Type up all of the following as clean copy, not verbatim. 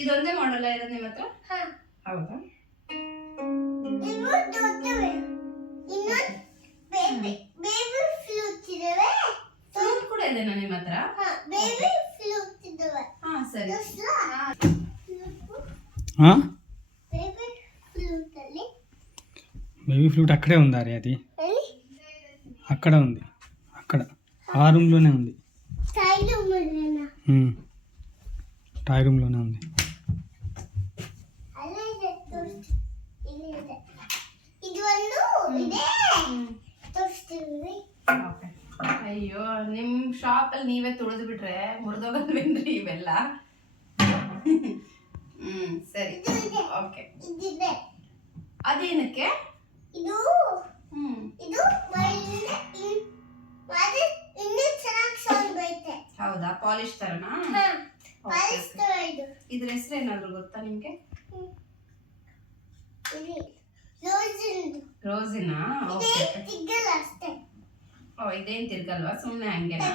ಇದೊಂದೇ ಮಾಡಲ್ಲ ಇರೋದು ನಿಮ್ಮ ಹತ್ರ? ಹೌದಾ? ಫ್ಲೂಟ್ ಕೂಡ ಇದೆನಾ ನಿಮ್ಮ ಹತ್ರ? ಹಾ ಸರಿ. బేబీ ఫ్లూట్ అక్కడే ఉందా రే? అది అక్కడ ఉంది, అక్కడ ఆ రూమ్లోనే ఉంది, టాయ్ రూమ్లోనే ఉంది. ಅಯ್ಯೋ ನಿಮ್ ಶಾಪ್ ಅಲ್ಲಿ ನೀವೇ ತುಳಿದು ಬಿಟ್ರೆ ಮುರಿದೋಗಲ್ವೇನ್ರಿ ಇವೆಲ್ಲ? ಸರಿ ಓಕೆ. ಅದೇನಕ್ಕೆ ಇದು? ಹೌದಾ, ಪಾಲಿಶ್ ತರನಾ? ಇದ್ರ ಹೆಸರು ಏನಾದ್ರು ಗೊತ್ತಾ ನಿಮ್ಗೆ? ರೋಸಿನಾ? ಓ, ಇದೇನ್ ತಿರ್ಗಲ್ವಾ, ಸುಮ್ನೆ ಹಂಗೆನಾ?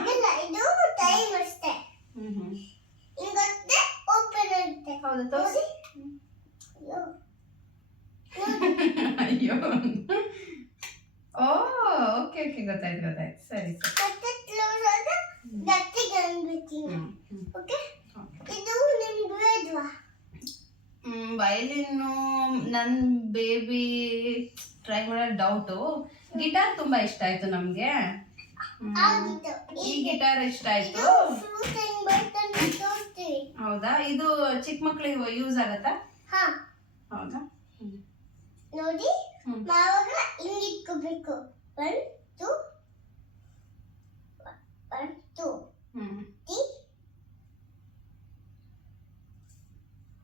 ಹೌದಾ, ತೋರಿಸಿ. ಅಯ್ಯೋ, ಓ ಓಕೆ ಓಕೆ, ಗೊತ್ತಾಯ್ತು ಗೊತ್ತಾಯ್ತು. ಸರಿ ವಯಲಿನ್ನು ನನ್ನ ಬೇಬಿ ಟ್ರೈ ಮಾಡೋದು ಡೌಟು. ಗಿಟಾರ್ ತುಂಬಾ ಇಷ್ಟ ಆಯ್ತು ನಮ್ಗೆ. ಈ ಗಿಟಾರ್ ಇಷ್ಟ ಆಯ್ತು. ಹೌದಾ, ಇದು ಚಿಕ್ಕ ಮಕ್ಳಿಗೆ ಯೂಸ್ ಆಗತ್ತಾ? ಹೌದಾ, ನೋಡಿ ನಾವಾಗ ಹಿಂಗ್ ಇಟ್ಕೋಬೇಕು. 1 2 1 2 3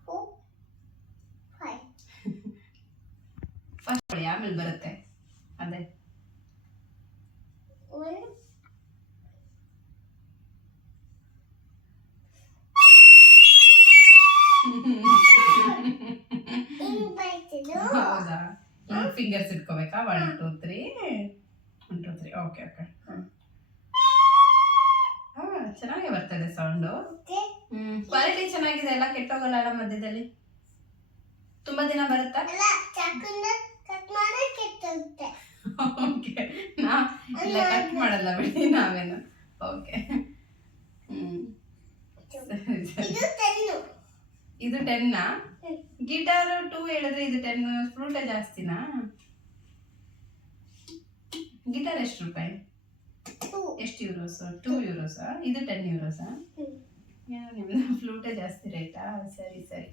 4 5. ಫಸ್ಟ್ ಆಮೇಲೆ ಬರುತ್ತೆ ಅದೇ. ಹೌದಾ, ಫಿಂಗರ್ಸ್ ಇಟ್ಕೋಬೇಕಾ? 1 2 3 1 2 3. Okay okay. ಹಾ, ಚೆನ್ನಾಗಿ ಬರ್ತದೆ ಸೌಂಡು. ಕ್ವಾಲಿಟಿ ಚೆನ್ನಾಗಿದೆ, ಎಲ್ಲ ಕೆಟ್ಟೋಗಲ್ಲ ಅಲ್ಲ ಮಧ್ಯದಲ್ಲಿ? ತುಂಬಾ ದಿನ ಬರುತ್ತಾ? ಓಕೆ, ಇಲ್ಲ ಕಟ್ ಮಾಡಲ್ಲ ಬಿಡಿ ನಾವೇನು. ಓಕೆ, ಇದು 10ನಾ? ಗಿಟಾರ್ 2 ಹೇಳಿದ್ರೆ ಇದು 10. ಫ್ಲೂಟ ಜಾಸ್ತಿನಾ? ಗಿಟಾರ್ ಎಷ್ಟು ರೂಪಾಯಿ? ಎಷ್ಟು ಯೂರೋಸ್? 2 ಯೂರೋಸಾ? ಇದು 10 ಯೂರೋಸಾ? ಏನೋ ನಿಮ್ದು ಫ್ಲೂಟೇ ಜಾಸ್ತಿ ರೇಟಾ? ಸರಿ ಸರಿ.